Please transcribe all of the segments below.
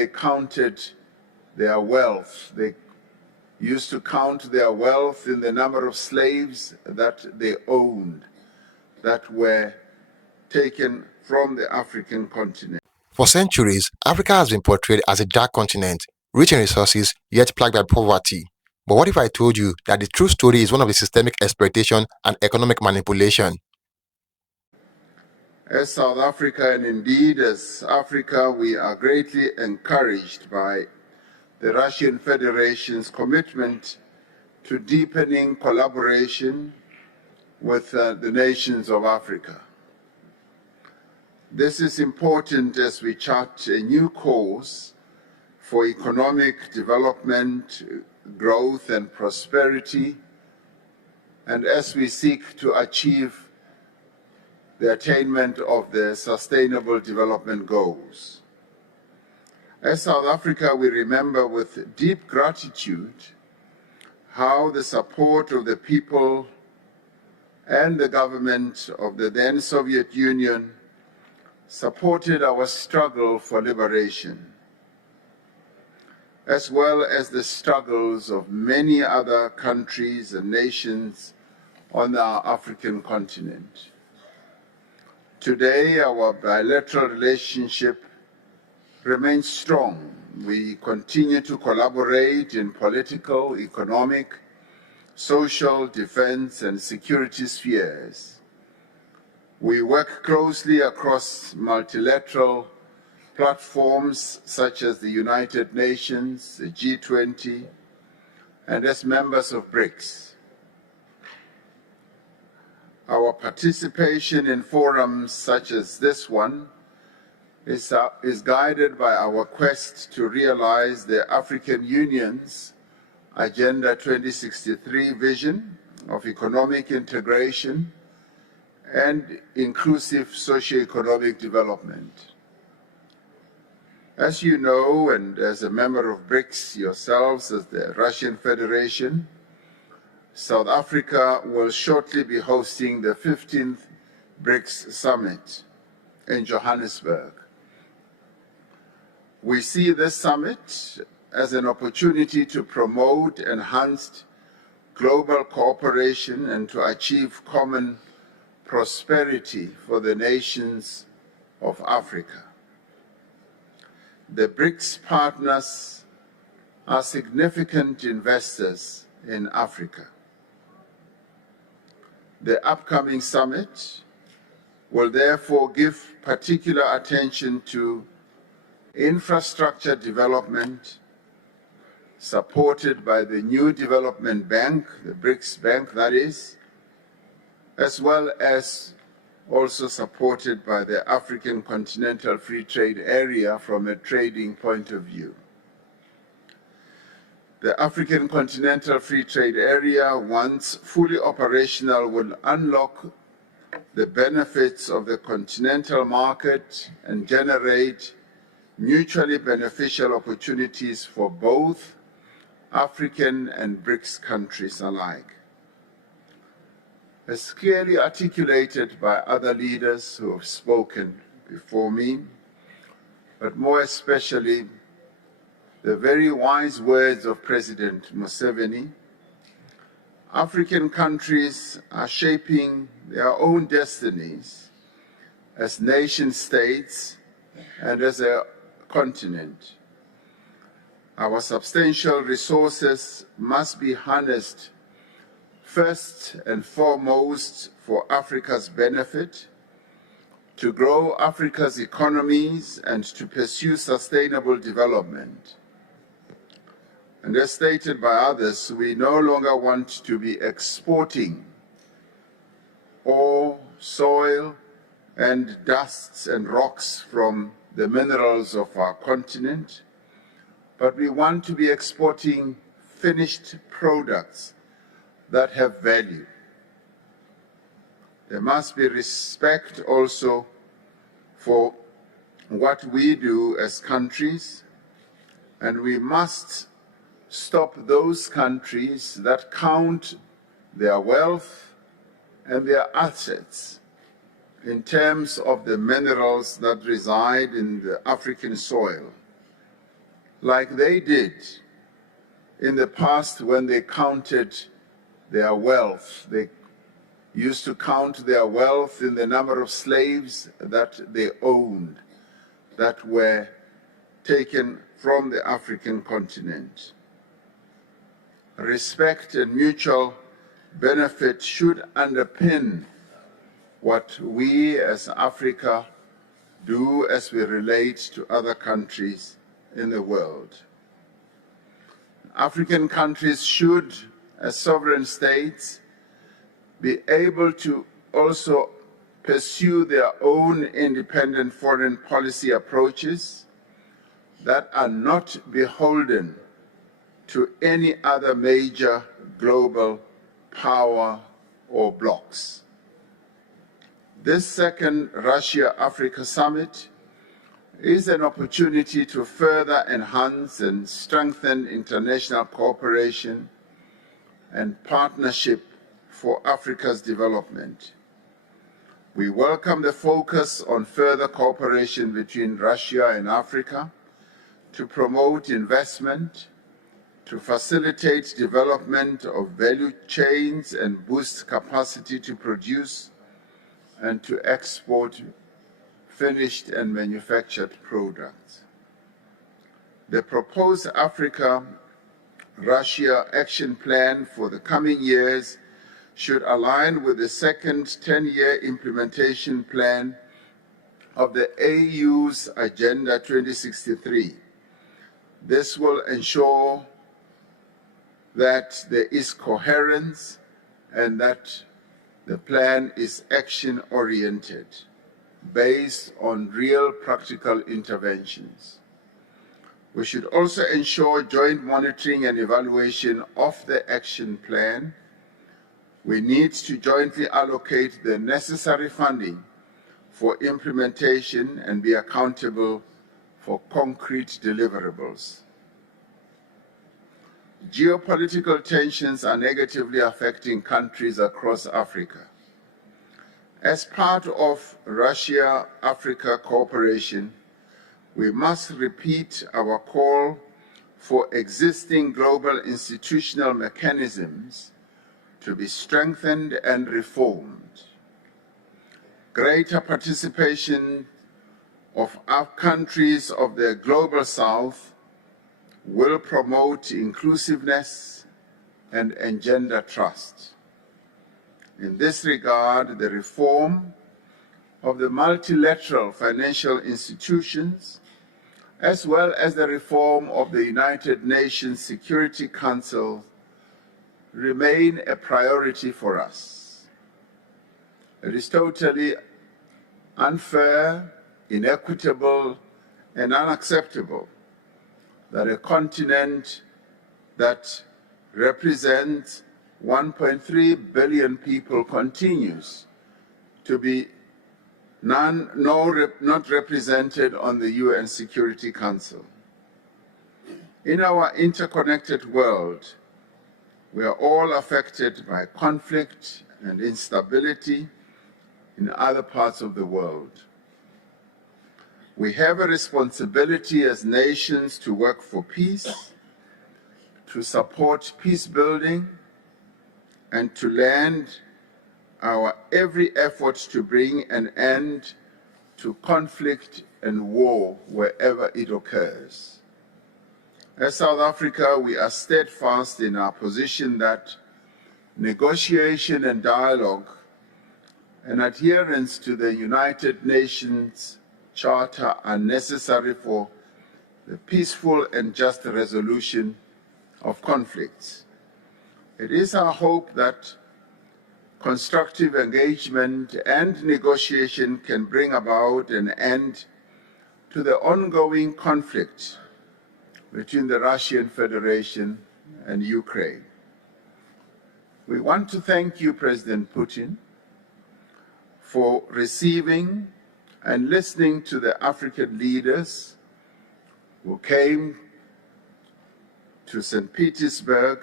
they counted their wealth. They used to count their wealth in the number of slaves that they owned, that were taken from the African continent. For centuries, Africa has been portrayed as a dark continent, rich in resources, yet plagued by poverty. But what if I told you that the true story is one of the systemic exploitation and economic manipulation? As South Africa, and indeed as Africa, we are greatly encouraged by the Russian Federation's commitment to deepening collaboration with the nations of Africa. This is important as we chart a new course for economic development, growth and prosperity, and as we seek to achieve the attainment of the Sustainable Development Goals. As South Africa, we remember with deep gratitude how the support of the people and the government of the then Soviet Union supported our struggle for liberation, as well as the struggles of many other countries and nations on our African continent. Today, our bilateral relationship remains strong. We continue to collaborate in political, economic, social, defense, and security spheres. We work closely across multilateral platforms such as the United Nations, the G20, and as members of BRICS. Our participation in forums such as this one is guided by our quest to realize the African Union's Agenda 2063 vision of economic integration and inclusive socio-economic development. As you know, and as a member of BRICS yourselves, as the Russian Federation, South Africa will shortly be hosting the 15th BRICS Summit in Johannesburg. We see this summit as an opportunity to promote enhanced global cooperation and to achieve common prosperity for the nations of Africa. The BRICS partners are significant investors in Africa. The upcoming summit will therefore give particular attention to infrastructure development supported by the new development bank, the BRICS Bank that is, as well as also supported by the African Continental Free Trade Area from a trading point of view. The African Continental Free Trade Area, once fully operational, will unlock the benefits of the continental market and generate mutually beneficial opportunities for both African and BRICS countries alike. As clearly articulated by other leaders who have spoken before me, but more especially the very wise words of President Museveni, African countries are shaping their own destinies as nation states and as a continent. Our substantial resources must be harnessed first and foremost for Africa's benefit, to grow Africa's economies and to pursue sustainable development. And as stated by others, we no longer want to be exporting ore, soil, and dusts and rocks from the minerals of our continent, but we want to be exporting finished products that have value. There must be respect also for what we do as countries, and we must stop those countries that count their wealth and their assets in terms of the minerals that reside in the African soil. like they did in the past when they counted their wealth. They used to count their wealth in the number of slaves that they owned, that were taken from the African continent. Respect and mutual benefit should underpin what we as Africa do as we relate to other countries in the world. African countries should, as sovereign states, be able to also pursue their own independent foreign policy approaches that are not beholden to any other major global power or blocs. This second Russia-Africa summit is an opportunity to further enhance and strengthen international cooperation and partnership for Africa's development. We welcome the focus on further cooperation between Russia and Africa to promote investment, to facilitate development of value chains and boost capacity to produce and to export finished and manufactured products. The proposed Africa-Russia Action Plan for the coming years should align with the second 10-year implementation plan of the AU's Agenda 2063. This will ensure that there is coherence and that the plan is action-oriented, based on real practical interventions. We should also ensure joint monitoring and evaluation of the action plan. We need to jointly allocate the necessary funding for implementation and be accountable for concrete deliverables. Geopolitical tensions are negatively affecting countries across Africa. As part of Russia-Africa cooperation, we must repeat our call for existing global institutional mechanisms to be strengthened and reformed. Greater participation of our countries of the Global South will promote inclusiveness and engender trust. In this regard, the reform of the multilateral financial institutions, as well as the reform of the United Nations Security Council, remain a priority for us. It is totally unfair, inequitable, and unacceptable that a continent that represents 1.3 billion people continues to be not represented on the UN Security Council. In our interconnected world, we are all affected by conflict and instability in other parts of the world. We have a responsibility as nations to work for peace, to support peace building, and to lend our every effort to bring an end to conflict and war wherever it occurs. As South Africa, we are steadfast in our position that negotiation and dialogue and adherence to the United Nations Charter are necessary for the peaceful and just resolution of conflicts. It is our hope that constructive engagement and negotiation can bring about an end to the ongoing conflict between the Russian Federation and Ukraine. We want to thank you, President Putin, for receiving and listening to the African leaders who came to St. Petersburg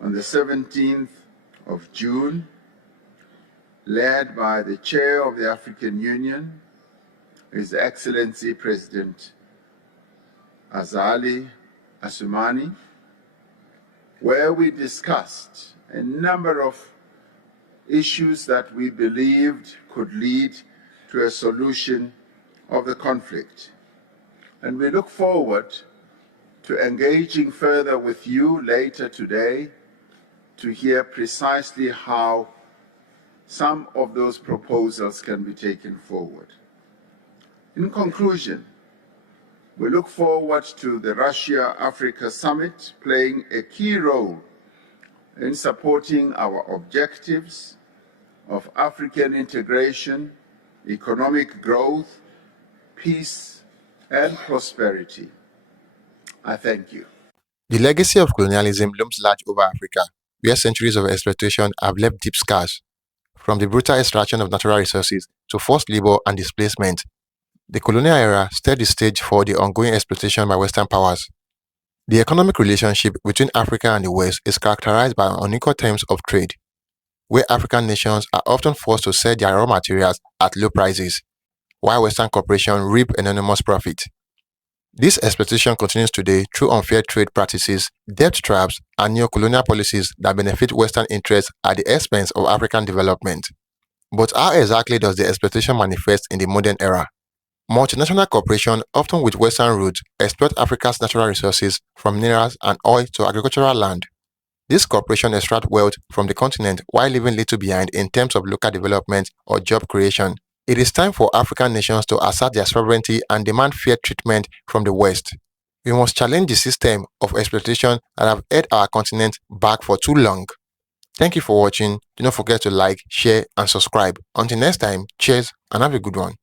on the 17th of June, led by the Chair of the African Union, His Excellency President Azali Asumani, where we discussed a number of issues that we believed could lead to a solution of the conflict. And we look forward to engaging further with you later today to hear precisely how some of those proposals can be taken forward. In conclusion, we look forward to the Russia-Africa Summit playing a key role in supporting our objectives of African integration, economic growth, peace, and prosperity. I thank you. The legacy of colonialism looms large over Africa, where centuries of exploitation have left deep scars. From the brutal extraction of natural resources to forced labor and displacement, the colonial era set the stage for the ongoing exploitation by Western powers. The economic relationship between Africa and the West is characterized by unequal terms of trade, where African nations are often forced to sell their raw materials at low prices, while Western corporations reap enormous profit. This exploitation continues today through unfair trade practices, debt traps, and neocolonial policies that benefit Western interests at the expense of African development. But how exactly does the exploitation manifest in the modern era? Multinational corporations, often with Western roots, exploit Africa's natural resources from minerals and oil to agricultural land. These corporations extract wealth from the continent while leaving little behind in terms of local development or job creation. It is time for African nations to assert their sovereignty and demand fair treatment from the West. We must challenge the system of exploitation that have held our continent back for too long. Thank you for watching. Do not forget to like, share, and subscribe. Until next time, cheers and have a good one.